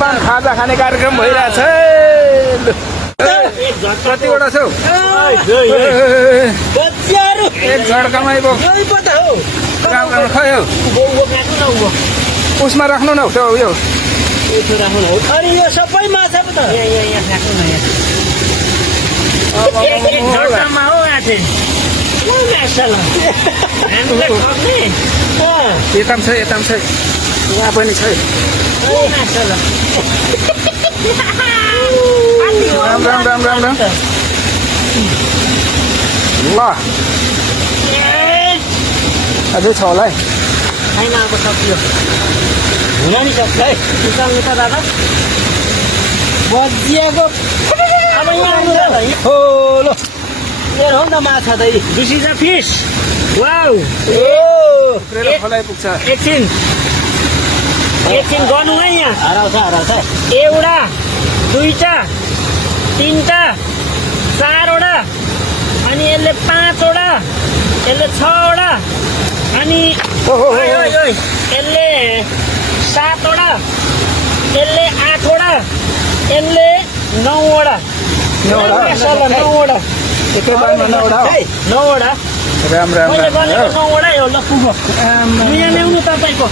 पान खाजा खाने कार्यक्रम भइरहेछ कतिवटा छौ एक झड्कामै राम्रो खै हो उसमा राख्नु न त्यो उयो अनि यो सबै माछा पो त झट्टामा हो आथे यता पनि छ यहाँ पनि छ राम ल अझै छ होला है छैन अब सकियो हुन नि सक्छ है उचाल्नु त दादा बजिएको अब यहाँ हो ल मेरो हो न माछा त this is a fish wow खोलाइ पुग्छ एकछिन गर्नु है यहाँ हराउँछ एउटा दुईटा तीनटा चारवटा अनि यसले पाँचवटा यसले छवटा अनि यसले सातवटा यसले आठवटा यसले नौवटा राम मैले भनेको नौवटै हो ल पुग्यो यहाँ ल्याउनु तपाईँको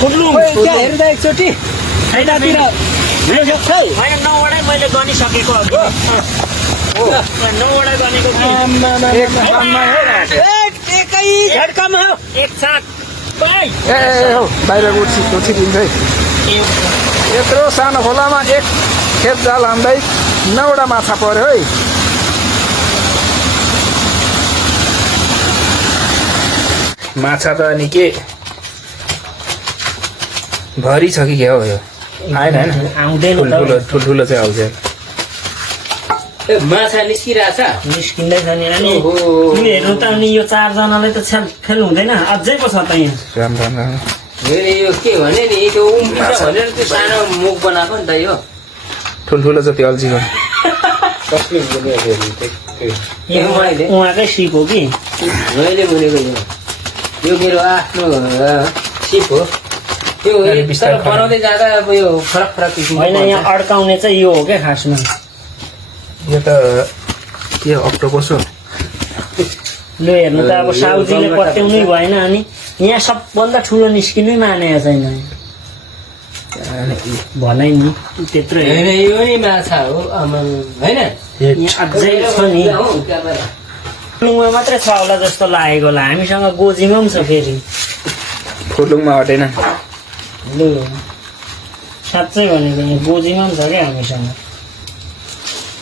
फुट्लुङ हेर्दा एकचोटि होइन नौवटै मैले गनिसकेको नौवटा गनेको एकै झड्कामा एक साथ बाहिर उठिदिन्छ है यत्रो सानो खोलामा एक खेप जाल हान्दै 9वटा माछा पर्यो है माछा त अनि के भरि छ कि क्या हो यो आएन आउँदैन ठुल्ठुलो चाहिँ आउँछ माछा निस्किरहेछ निस्किँदैछ नि अनि हेर्नु त अनि यो चारजनालाई त फेल हुँदैन अझै पो छ त यहाँ राम यो के भने नि त्यो उम्रिन्छ भनेर त्यो सानो मुख बनाएको नि त यो ठुल्ठुलो चाहिँ त्यो अल्छीको उहाँकै सिप हो कि मैले भनेको यो मेरो आफ्नो सिप हो त्यो बनाउँदै जाँदा अब यो फरक किसिमको होइन यहाँ अड्काउने चाहिँ यो हो क्या खासमा यो त के अक्टोपस हो लु हेर्नु त अब साउजीले पत्याउनै भएन अनि यहाँ सबभन्दा ठुलो निस्किनै मानेको छैन भनाइ नि त्यत्रो होइन यो नि माछा हो होइन यहाँ अझै छ नि फुलुङमा मात्रै छ होला जस्तो लागेको होला हामीसँग गोजीमा पनि छ फेरि फुलुङमा हटेन लु साँच्चै भनेको यहाँ गोजीमा पनि छ क्या हामीसँग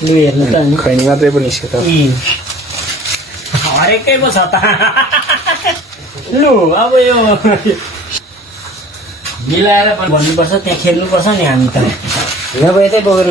लु हेर्नु त नि खैनी मात्रै पनि निस्क्यो त हरेकै पो छ त लु अब यो मिलाएर भन्नुपर्छ त्यहाँ खेल्नुपर्छ नि हामी त नभए चाहिँ बोकेर